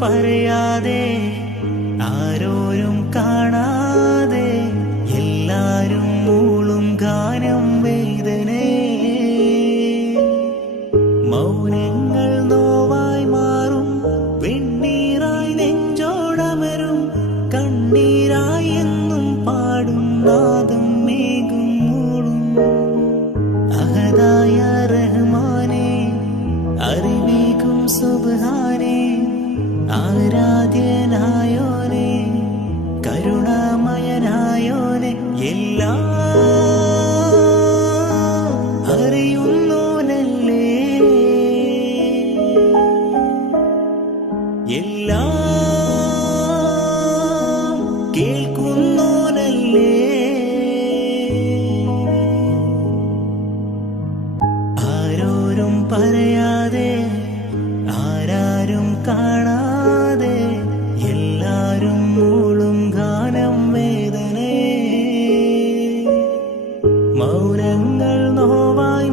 പറയാതെ ആരോരും കാണാതെ എല്ലാരും മൂളും ഗാനം വേദനേ. മൗനങ്ങൾ നോവായി മാറും, വെണ്ണീറായി നെഞ്ചോടമരും, കണ്ണീരായി എന്നും പാടും നാദം മേഘം മൂളും. അഹദായ റഹ്മാനേ, അറിവേകും സുബ്ഹാനേ, ആരാധ്യനായോനെ, കരുണാമയനായോനെ, എല്ലാം അറിയുന്നോനല്ലേ, എല്ലാം കേൾക്കുന്നോനല്ലേ. ആരോരും പറയാതെ ആരാരും കാണാതെ എല്ലാരും മൂളും ഗാനം വേദനേ. മൗനങ്ങൾ നോവായി